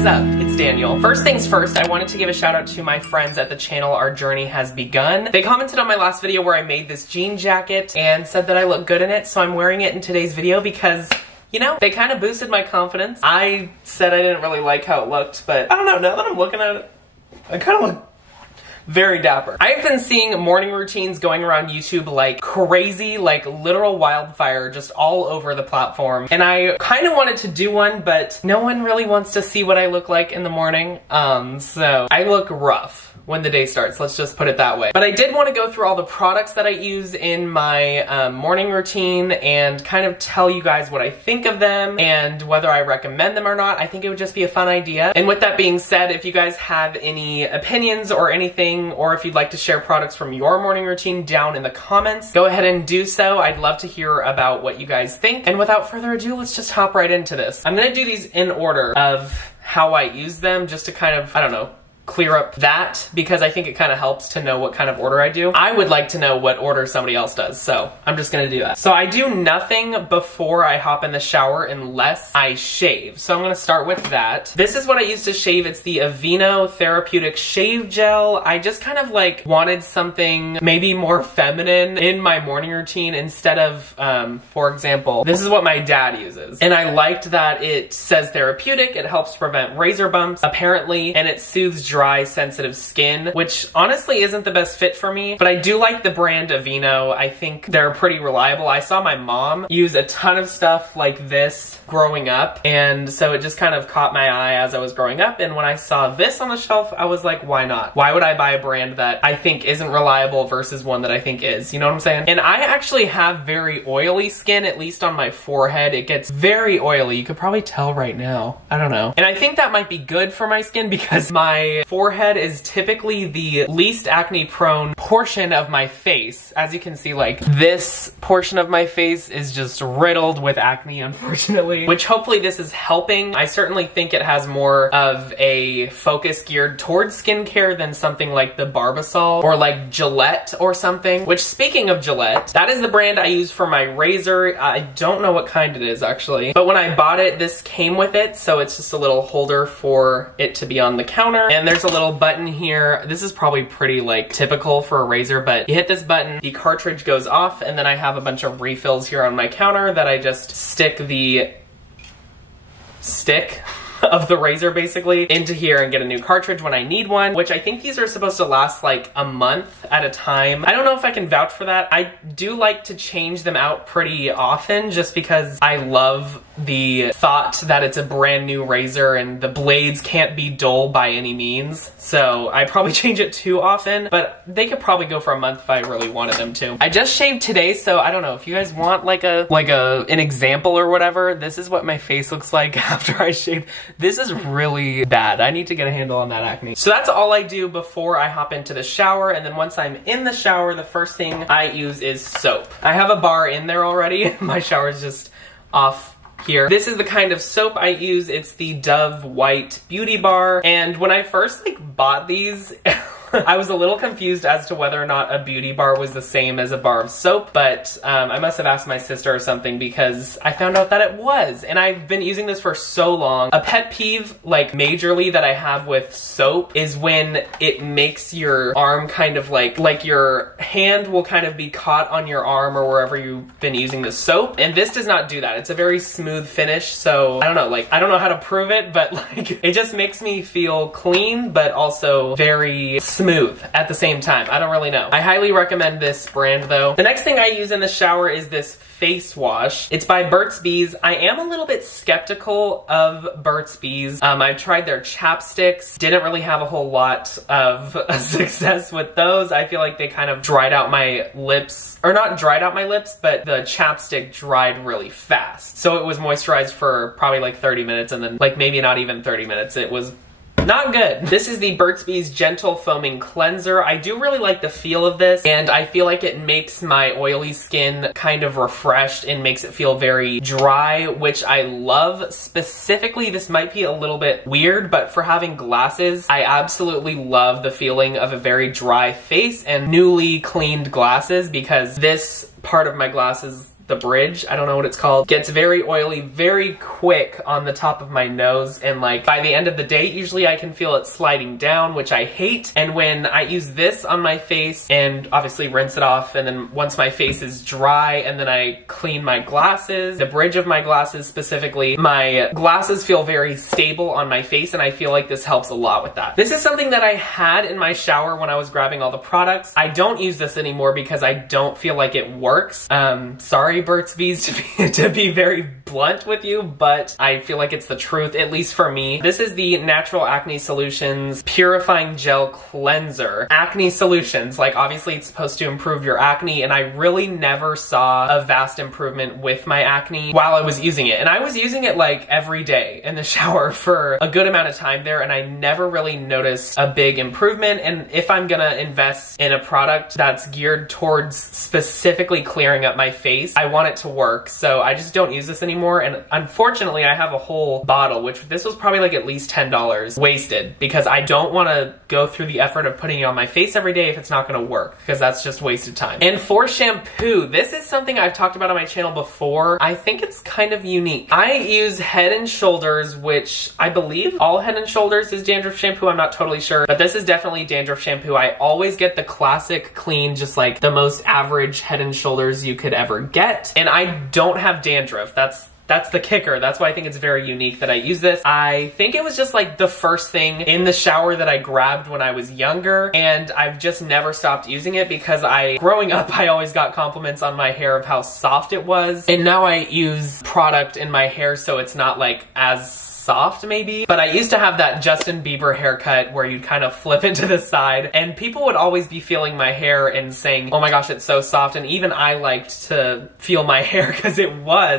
is up? It's Daniel. First things first, I wanted to give a shout out to my friends at the channel Our Journey Has Begun. They commented on my last video where I made this jean jacket and said that I look good in it, so I'm wearing it in today's video because, you know, they kind of boosted my confidence. I said I didn't really like how it looked, but I don't know, now that I'm looking at it, I kind of look very dapper. I've been seeing morning routines going around YouTube like crazy, like literal wildfire, just all over the platform. And I kind of wanted to do one, but no one really wants to see what I look like in the morning. So I look rough when the day starts, let's just put it that way. But I did want to go through all the products that I use in my morning routine and kind of tell you guys what I think of them and whether I recommend them or not. I think it would just be a fun idea. And with that being said, if you guys have any opinions or anything, or if you'd like to share products from your morning routine down in the comments, go ahead and do so. I'd love to hear about what you guys think. And without further ado, let's just hop right into this. I'm gonna do these in order of how I use them, just to kind of, I don't know, clear up that, because I think it kind of helps to know what kind of order I do. I would like to know what order somebody else does, so I'm just gonna do that. So I do nothing before I hop in the shower unless I shave. So I'm gonna start with that. This is what I use to shave. It's the Aveeno Therapeutic Shave Gel. I just kind of like wanted something maybe more feminine in my morning routine instead of, for example, this is what my dad uses. And I liked that it says therapeutic, it helps prevent razor bumps, apparently, and it soothes dry, sensitive skin, which honestly isn't the best fit for me, but I do like the brand Aveeno. I think they're pretty reliable. I saw my mom use a ton of stuff like this growing up, and so it just kind of caught my eye as I was growing up, and when I saw this on the shelf, I was like, why not? Why would I buy a brand that I think isn't reliable versus one that I think is? You know what I'm saying? And I actually have very oily skin, at least on my forehead. It gets very oily. You could probably tell right now. I don't know. And I think that might be good for my skin because my forehead is typically the least acne prone portion of my face. As you can see, like this portion of my face is just riddled with acne, unfortunately, which hopefully this is helping. I certainly think it has more of a focus geared towards skincare than something like the Barbasol or like Gillette or something, which, speaking of Gillette, that is the brand I use for my razor. I don't know what kind it is actually, but when I bought it, this came with it, so it's just a little holder for it to be on the counter, and there's a little button here. This is probably pretty like typical for a razor, but you hit this button, the cartridge goes off, and then I have a bunch of refills here on my counter that I just stick the stick of the razor basically into here and get a new cartridge when I need one, which I think these are supposed to last like a month at a time. I don't know if I can vouch for that. I do like to change them out pretty often just because I love the thought that it's a brand new razor and the blades can't be dull by any means. So I probably change it too often, but they could probably go for a month if I really wanted them to. I just shaved today, so I don't know if you guys want like an example or whatever. This is what my face looks like after I shaved. This is really bad. I need to get a handle on that acne. So that's all I do before I hop into the shower, and then once I'm in the shower, the first thing I use is soap. I have a bar in there already. My shower is just off here. This is the kind of soap I use. It's the Dove White Beauty Bar, and when I first like bought these I was a little confused as to whether or not a beauty bar was the same as a bar of soap, but I must have asked my sister or something because I found out that it was, and I've been using this for so long. A pet peeve, like majorly, that I have with soap is when it makes your arm kind of like your hand will kind of be caught on your arm or wherever you've been using the soap, and this does not do that. It's a very smooth finish, so I don't know, like, I don't know how to prove it, but like, it just makes me feel clean, but also very smooth at the same time. I don't really know. I highly recommend this brand though. The next thing I use in the shower is this face wash. It's by Burt's Bees. I am a little bit skeptical of Burt's Bees. I've tried their chapsticks. Didn't really have a whole lot of success with those. I feel like they kind of dried out my lips, or not dried out my lips, but the chapstick dried really fast. So it was moisturized for probably like 30 minutes and then like maybe not even 30 minutes. It was not good. This is the Burt's Bees Gentle Foaming Cleanser. I do really like the feel of this, and I feel like it makes my oily skin kind of refreshed and makes it feel very dry, which I love. Specifically, this might be a little bit weird, but for having glasses, I absolutely love the feeling of a very dry face and newly cleaned glasses, because this part of my glasses, the bridge, I don't know what it's called, gets very oily very quick on the top of my nose, and like by the end of the day, usually I can feel it sliding down, which I hate. And when I use this on my face and obviously rinse it off, and then once my face is dry and then I clean my glasses, the bridge of my glasses specifically, my glasses feel very stable on my face, and I feel like this helps a lot with that. This is something that I had in my shower when I was grabbing all the products. I don't use this anymore because I don't feel like it works. Sorry, Burt's Bees, to be very blunt with you, but I feel like it's the truth, at least for me. This is the Natural Acne Solutions Purifying Gel Cleanser. Acne Solutions, like obviously it's supposed to improve your acne, and I really never saw a vast improvement with my acne while I was using it. And I was using it like every day in the shower for a good amount of time there, and I never really noticed a big improvement. And if I'm gonna invest in a product that's geared towards specifically clearing up my face, I want it to work. So I just don't use this anymore. And unfortunately, I have a whole bottle, which this was probably like at least $10 wasted, because I don't want to go through the effort of putting it on my face every day if it's not going to work, because that's just wasted time. And for shampoo, this is something I've talked about on my channel before. I think it's kind of unique. I use Head and Shoulders, which I believe all Head and Shoulders is dandruff shampoo. I'm not totally sure, but this is definitely dandruff shampoo. I always get the classic clean, just like the most average Head and Shoulders you could ever get. And I don't have dandruff. That's the kicker. That's why I think it's very unique that I use this. I think it was just like the first thing in the shower that I grabbed when I was younger, and I've just never stopped using it because growing up, I always got compliments on my hair of how soft it was. And now I use product in my hair so it's not like as soft maybe, but I used to have that Justin Bieber haircut where you'd kind of flip it to the side, and people would always be feeling my hair and saying, oh my gosh, it's so soft. And even I liked to feel my hair because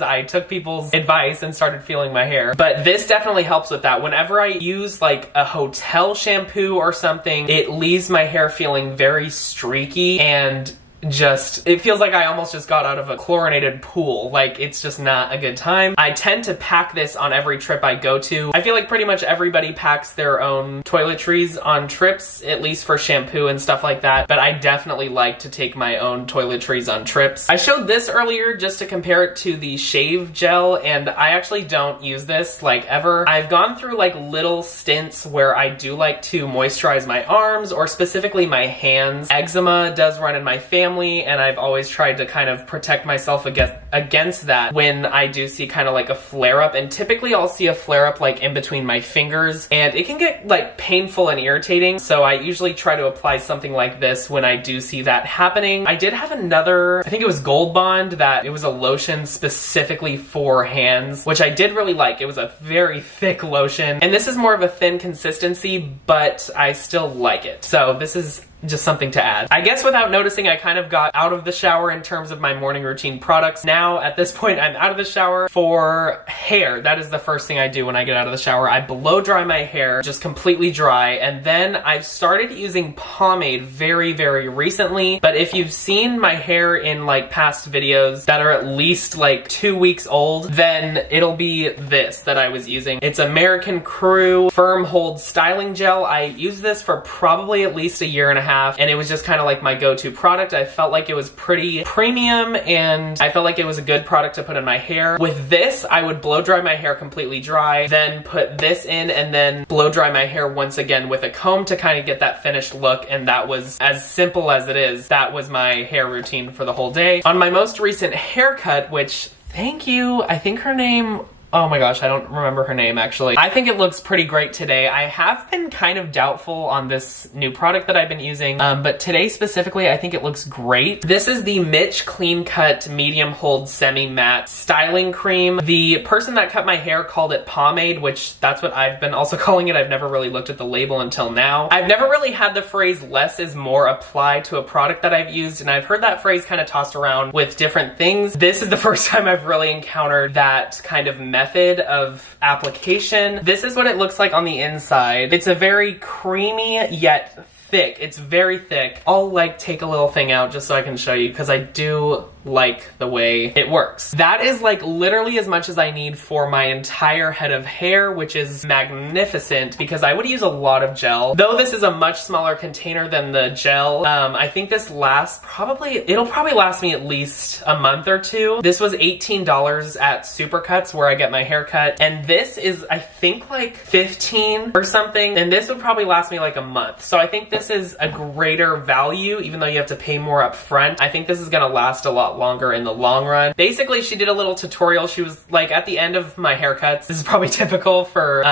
I took people's advice and started feeling my hair. But this definitely helps with that. Whenever I use like a hotel shampoo or something, it leaves my hair feeling very streaky, and it feels like I almost just got out of a chlorinated pool. Like, it's just not a good time. I tend to pack this on every trip I go to. I feel like pretty much everybody packs their own toiletries on trips, at least for shampoo and stuff like that, but I definitely like to take my own toiletries on trips. I showed this earlier just to compare it to the shave gel, and I actually don't use this like ever. I've gone through like little stints where I do like to moisturize my arms, or specifically my hands. Eczema does run in my family, and I've always tried to kind of protect myself against that when I do see kind of like a flare-up. And typically I'll see a flare-up like in between my fingers, and it can get like painful and irritating, so I usually try to apply something like this when I do see that happening. I did have another, I think it was Gold Bond, that it was a lotion specifically for hands, which I did really like. It was a very thick lotion, and this is more of a thin consistency, but I still like it. So this is just something to add. I guess without noticing, I kind of got out of the shower in terms of my morning routine products. Now, at this point, I'm out of the shower. For hair, that is the first thing I do when I get out of the shower. I blow dry my hair, just completely dry, and then I've started using pomade very, very recently. But if you've seen my hair in like past videos that are at least like 2 weeks old, then it'll be this that I was using. It's American Crew Firm Hold Styling Gel. I used this for probably at least a year and a half, and it was just kind of like my go-to product. I felt like it was pretty premium, and I felt like it was a good product to put in my hair. With this, I would blow dry my hair completely dry, then put this in, and then blow dry my hair once again with a comb to kind of get that finished look, and that was as simple as it is. That was my hair routine for the whole day. On my most recent haircut, which, thank you, I think her name, oh my gosh, I don't remember her name actually. I think it looks pretty great today. I have been kind of doubtful on this new product that I've been using, but today specifically, I think it looks great. This is the Mitch Clean Cut Medium Hold Semi Matte Styling Cream. The person that cut my hair called it pomade, which that's what I've been also calling it. I've never really looked at the label until now. I've never really had the phrase less is more applied to a product that I've used, and I've heard that phrase kind of tossed around with different things. This is the first time I've really encountered that kind of method of application. This is what it looks like on the inside. It's a very creamy yet thick. It's very thick. I'll like take a little thing out just so I can show you, because I do like the way it works. That is like literally as much as I need for my entire head of hair, which is magnificent because I would use a lot of gel. Though this is a much smaller container than the gel, I think this lasts it'll probably last me at least a month or two. This was $18 at Supercuts where I get my hair cut, and this is I think like $15 or something, and this would probably last me like a month. So I think this is a greater value even though you have to pay more up front. I think this is gonna last a lot longer in the long run. Basically, she did a little tutorial. She was like, at the end of my haircuts, this is probably typical for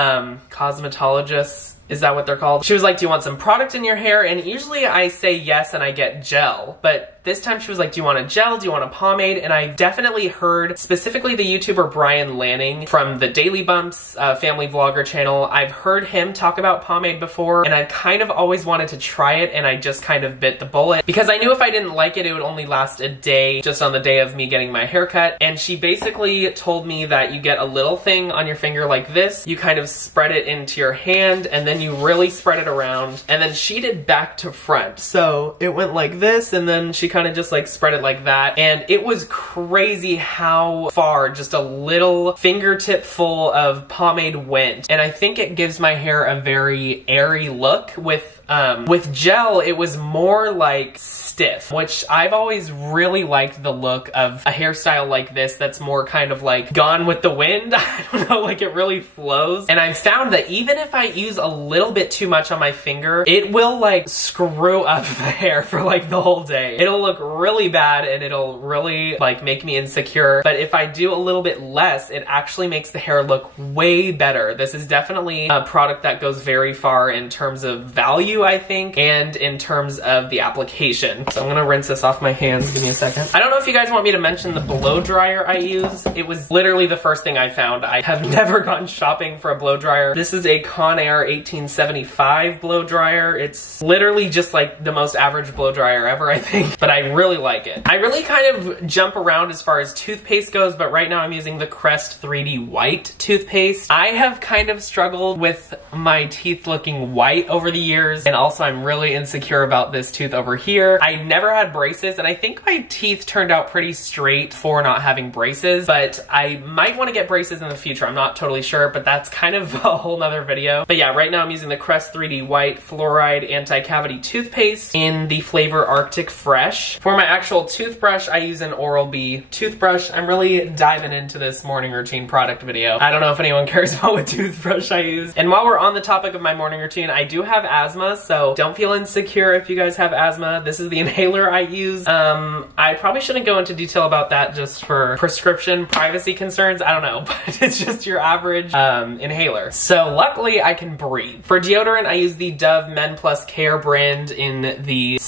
cosmetologists. Is that what they're called? She was like, do you want some product in your hair? And usually I say yes and I get gel, but this time she was like, do you want a gel? Do you want a pomade? And I definitely heard specifically the YouTuber Brian Lanning from the Daily Bumps family vlogger channel. I've heard him talk about pomade before, and I kind of always wanted to try it, and I just kind of bit the bullet because I knew if I didn't like it, it would only last a day, just on the day of me getting my haircut. And she basically told me that you get a little thing on your finger like this, you kind of spread it into your hand, and then you really spread it around, and then she did back to front. So it went like this, and then she kind of just like spread it like that, and it was crazy how far just a little fingertip full of pomade went. And I think it gives my hair a very airy look. With gel, it was more like stiff, which I've always really liked the look of a hairstyle like this that's more kind of like gone with the wind. I don't know, like it really flows. And I've found that even if I use a little bit too much on my finger, it will like screw up the hair for like the whole day. It'll look really bad and it'll really like make me insecure. But if I do a little bit less, it actually makes the hair look way better. This is definitely a product that goes very far in terms of value, I think, and in terms of the application. So I'm gonna rinse this off my hands. Give me a second. I don't know if you guys want me to mention the blow dryer I use. It was literally the first thing I found. I have never gone shopping for a blow dryer. This is a Conair 1875 blow dryer. It's literally just like the most average blow dryer ever, I think, but I really like it. I really kind of jump around as far as toothpaste goes, but right now I'm using the Crest 3D White toothpaste. I have kind of struggled with my teeth looking white over the years, and also I'm really insecure about this tooth over here. I never had braces, and I think my teeth turned out pretty straight for not having braces, but I might want to get braces in the future. I'm not totally sure, but that's kind of a whole nother video. But yeah, right now I'm using the Crest 3D White Fluoride Anti-Cavity Toothpaste in the flavor Arctic Fresh. For my actual toothbrush, I use an Oral-B toothbrush. I'm really diving into this morning routine product video. I don't know if anyone cares about what toothbrush I use. And while we're on the topic of my morning routine, I do have asthma, so don't feel insecure if you guys have asthma. This is the inhaler I use. I probably shouldn't go into detail about that just for prescription privacy concerns. I don't know, but it's just your average inhaler. So luckily I can breathe. For deodorant, I use the Dove Men Plus Care brand in the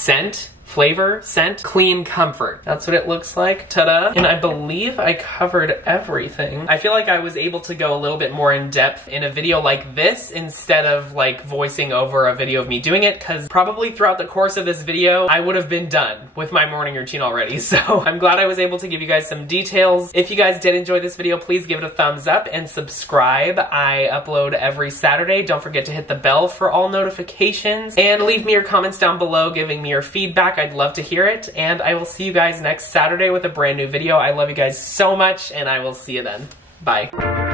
flavor scent Clean Comfort. That's what it looks like. Ta-da. And I believe I covered everything. I feel like I was able to go a little bit more in depth in a video like this instead of like voicing over a video of me doing it, because probably throughout the course of this video I would have been done with my morning routine already. So I'm glad I was able to give you guys some details. If you guys did enjoy this video, please give it a thumbs up and subscribe. I upload every Saturday. Don't forget to hit the bell for all notifications, and leave me your comments down below giving me your feedback. I'd love to hear it, and I will see you guys next Saturday with a brand new video. I love you guys so much, and I will see you then. Bye.